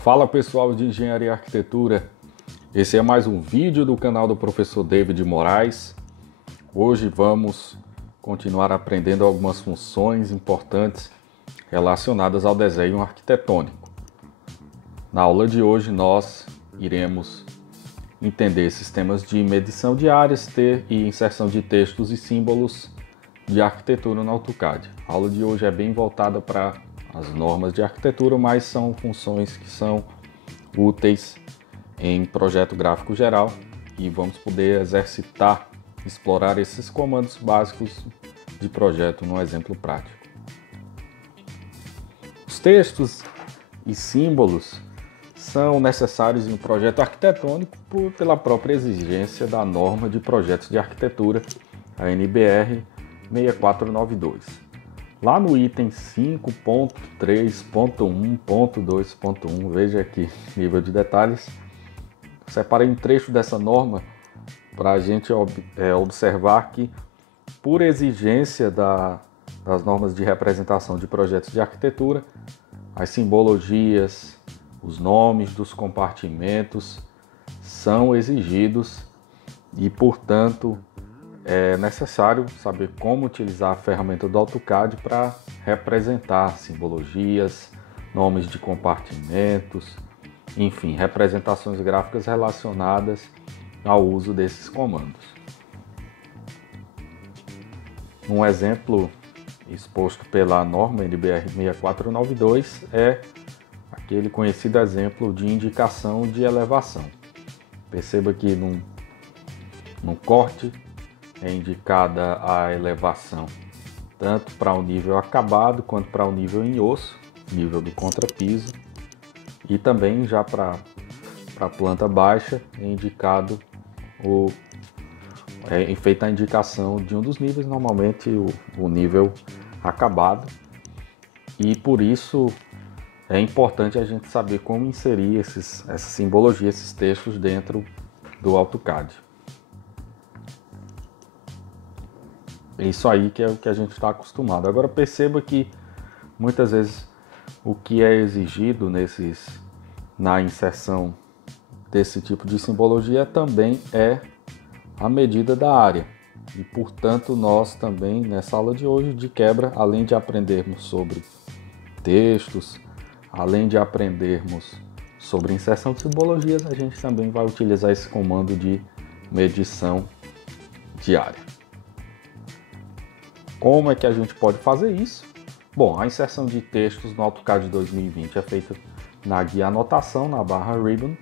Fala pessoal de Engenharia e Arquitetura, esse é mais um vídeo do canal do professor David Moraes. Hoje vamos continuar aprendendo algumas funções importantes relacionadas ao desenho arquitetônico. Na aula de hoje nós iremos entender sistemas de medição de áreas, e inserção de textos e símbolos de arquitetura no AutoCAD. A aula de hoje é bem voltada para as normas de arquitetura, mas são funções que são úteis em projeto gráfico geral e vamos poder exercitar, explorar esses comandos básicos de projeto no exemplo prático. Os textos e símbolos são necessários em um projeto arquitetônico pela própria exigência da norma de projetos de arquitetura, a NBR 6492. Lá no item 5.3.1.2.1, veja aqui nível de detalhes, separei um trecho dessa norma para a gente observar que, por exigência das normas de representação de projetos de arquitetura, as simbologias, os nomes dos compartimentos são exigidos e, portanto, é necessário saber como utilizar a ferramenta do AutoCAD para representar simbologias, nomes de compartimentos, enfim, representações gráficas relacionadas ao uso desses comandos. Um exemplo exposto pela norma NBR 6492 é aquele conhecido exemplo de indicação de elevação. Perceba que no corte é indicada a elevação tanto para o nível acabado quanto para o nível em osso, nível do contrapiso, e também já para a planta baixa é indicado feita a indicação de um dos níveis, normalmente o nível acabado, e por isso é importante a gente saber como inserir essa simbologia, esses textos dentro do AutoCAD. É isso aí que é o que a gente está acostumado. Agora perceba que muitas vezes o que é exigido na inserção desse tipo de simbologia também é a medida da área. E portanto nós também nessa aula de hoje, de quebra, além de aprendermos sobre textos, além de aprendermos sobre inserção de simbologias, a gente também vai utilizar esse comando de medição de área. Como é que a gente pode fazer isso? Bom, a inserção de textos no AutoCAD 2020 é feita na guia anotação, na barra Ribbon.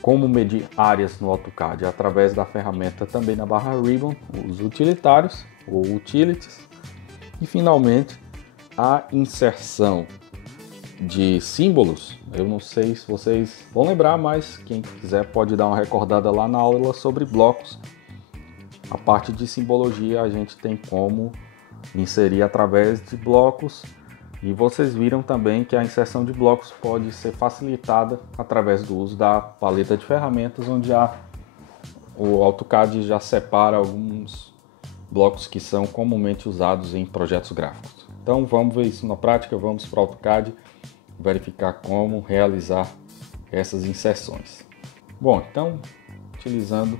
Como medir áreas no AutoCAD? Através da ferramenta também na barra Ribbon, os utilitários ou utilities. E finalmente, a inserção de símbolos. Eu não sei se vocês vão lembrar, mas quem quiser pode dar uma recordada lá na aula sobre blocos. A parte de simbologia a gente tem como inserir através de blocos, e vocês viram também que a inserção de blocos pode ser facilitada através do uso da paleta de ferramentas, onde o AutoCAD já separa alguns blocos que são comumente usados em projetos gráficos. Então vamos ver isso na prática, vamos para o AutoCAD verificar como realizar essas inserções. Bom, então utilizando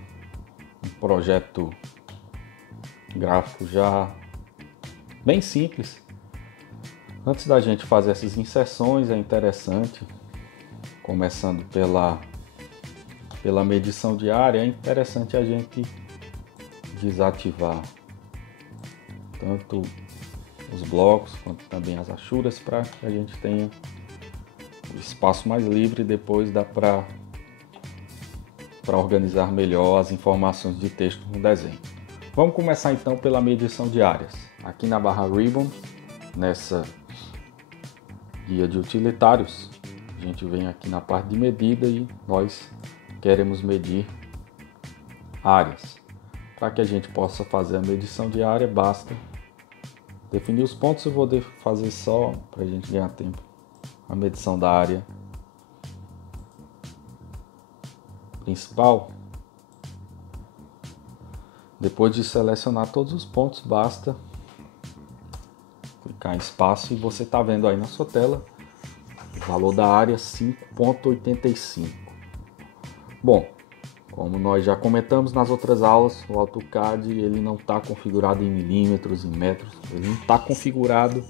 um projeto gráfico já bem simples, antes da gente fazer essas inserções é interessante, começando pela medição de área, é interessante a gente desativar tanto os blocos quanto também as achuras, para que a gente tenha o espaço mais livre, e depois dá para organizar melhor as informações de texto no desenho. Vamos começar então pela medição de áreas. Aqui na barra Ribbon, nessa guia de utilitários, a gente vem aqui na parte de medida e nós queremos medir áreas. Para que a gente possa fazer a medição de área, basta definir os pontos. Eu vou fazer só, para a gente ganhar tempo, a medição da área principal. Depois de selecionar todos os pontos, basta clicar em espaço e você está vendo aí na sua tela valor da área 5,85. Bom, como nós já comentamos nas outras aulas, o AutoCAD ele não está configurado em milímetros, em metros, ele não está configurado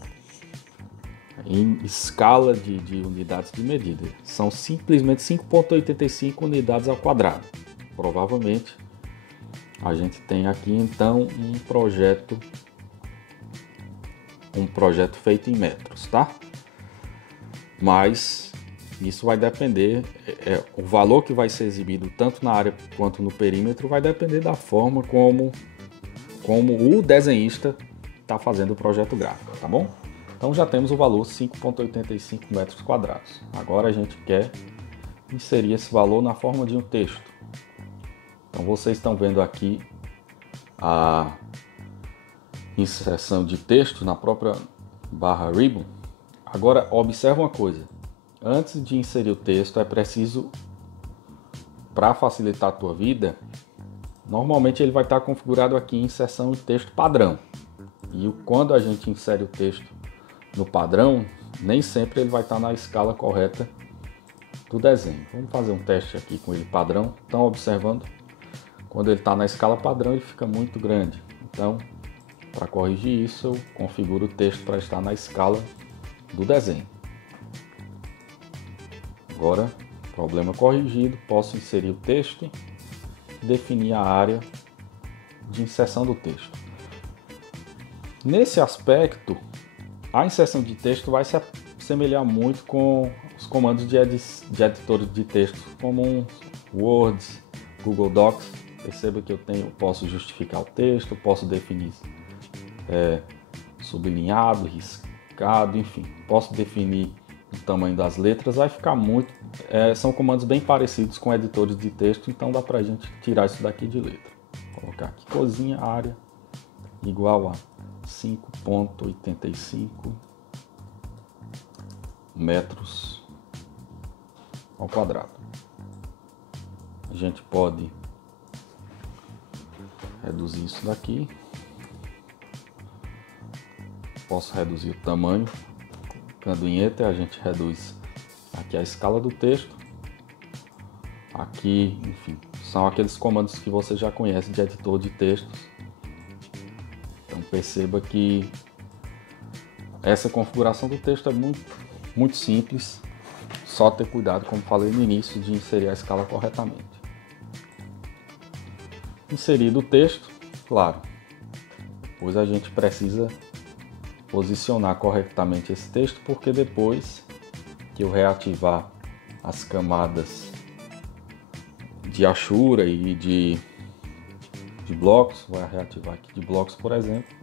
em escala de unidades de medida. São simplesmente 5,85 unidades ao quadrado. Provavelmente a gente tem aqui então um projeto feito em metros, tá? Mas isso vai depender, o valor que vai ser exibido tanto na área quanto no perímetro vai depender da forma como o desenhista está fazendo o projeto gráfico, tá bom? Então já temos o valor 5,85 metros quadrados. Agora a gente quer inserir esse valor na forma de um texto. Então vocês estão vendo aqui a inserção de texto na própria barra Ribbon. Agora observa uma coisa. Antes de inserir o texto, é preciso, para facilitar a tua vida, normalmente ele vai estar configurado aqui em inserção de texto padrão. E quando a gente insere o texto no padrão, nem sempre ele vai estar na escala correta do desenho. Vamos fazer um teste aqui com ele padrão. Estão observando? Quando ele está na escala padrão, ele fica muito grande. Então, para corrigir isso, eu configuro o texto para estar na escala do desenho. Agora, problema corrigido, posso inserir o texto e definir a área de inserção do texto. Nesse aspecto, a inserção de texto vai se assemelhar muito com os comandos de editores de texto, como Word, Google Docs. Perceba que eu posso justificar o texto, posso definir sublinhado, riscado, enfim, posso definir o tamanho das letras. Vai ficar muito, são comandos bem parecidos com editores de texto, então dá pra gente tirar isso daqui de letra. Vou colocar aqui cozinha, área igual a 5,85 metros ao quadrado. A gente pode reduzir isso daqui. Posso reduzir o tamanho. Clicando em Enter, a gente reduz aqui a escala do texto. Aqui, enfim, são aqueles comandos que você já conhece de editor de textos. Então perceba que essa configuração do texto é muito simples. Só ter cuidado, como falei no início, de inserir a escala corretamente. Inserido o texto, claro, depois a gente precisa posicionar corretamente esse texto, porque depois que eu reativar as camadas de achura e de blocos, vou reativar aqui de blocos, por exemplo,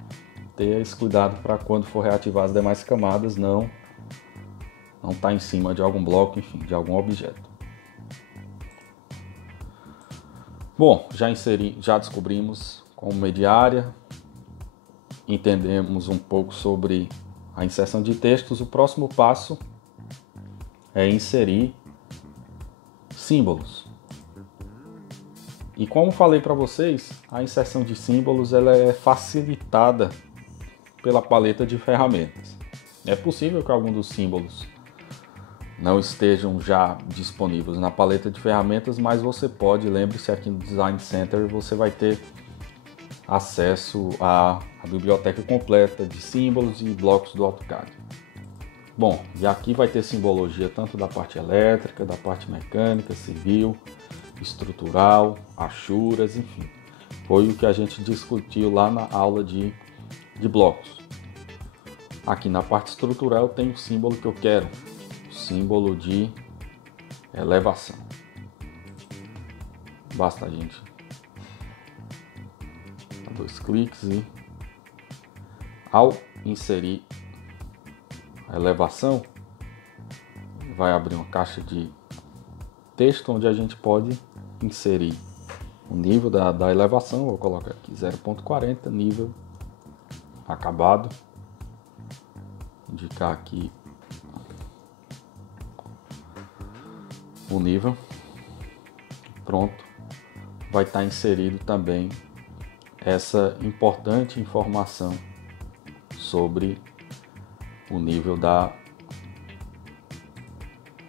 ter esse cuidado para quando for reativar as demais camadas não tá em cima de algum bloco, enfim, de algum objeto. Bom, já descobrimos como medir área, entendemos um pouco sobre a inserção de textos. O próximo passo é inserir símbolos. E como falei para vocês, a inserção de símbolos ela é facilitada pela paleta de ferramentas. É possível que algum dos símbolos não estejam já disponíveis na paleta de ferramentas, mas você pode, lembre-se, aqui no Design Center você vai ter acesso à biblioteca completa de símbolos e blocos do AutoCAD. Bom, e aqui vai ter simbologia tanto da parte elétrica, da parte mecânica, civil, estrutural, achuras, enfim. Foi o que a gente discutiu lá na aula de blocos. Aqui na parte estrutural tem o símbolo que eu quero, o símbolo de elevação. Basta a gente dar 2 cliques e ao inserir a elevação vai abrir uma caixa de texto onde a gente pode inserir o nível da elevação. Vou colocar aqui 0,40, nível acabado, indicar aqui o nível, pronto. Vai estar inserido também essa importante informação sobre o nível da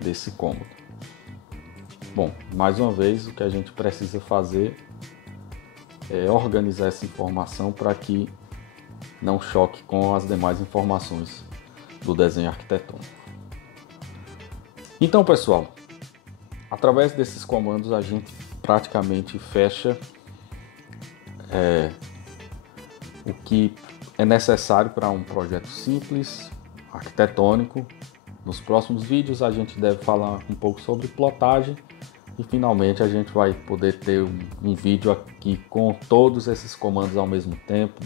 desse cômodo. Bom, mais uma vez, o que a gente precisa fazer é organizar essa informação para que não choque com as demais informações do desenho arquitetônico. Então, pessoal, através desses comandos a gente praticamente fecha o que é necessário para um projeto simples, arquitetônico. Nos próximos vídeos a gente deve falar um pouco sobre plotagem e finalmente a gente vai poder ter um vídeo aqui com todos esses comandos ao mesmo tempo,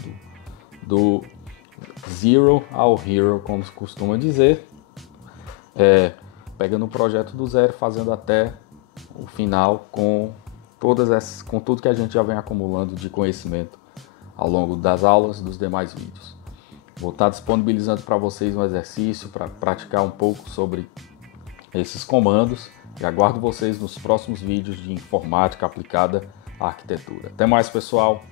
do zero ao hero, como se costuma dizer, pegando o projeto do zero, fazendo até o final com tudo que a gente já vem acumulando de conhecimento ao longo das aulas, dos demais vídeos. Vou estar disponibilizando para vocês um exercício para praticar um pouco sobre esses comandos e aguardo vocês nos próximos vídeos de informática aplicada à arquitetura. Até mais, pessoal!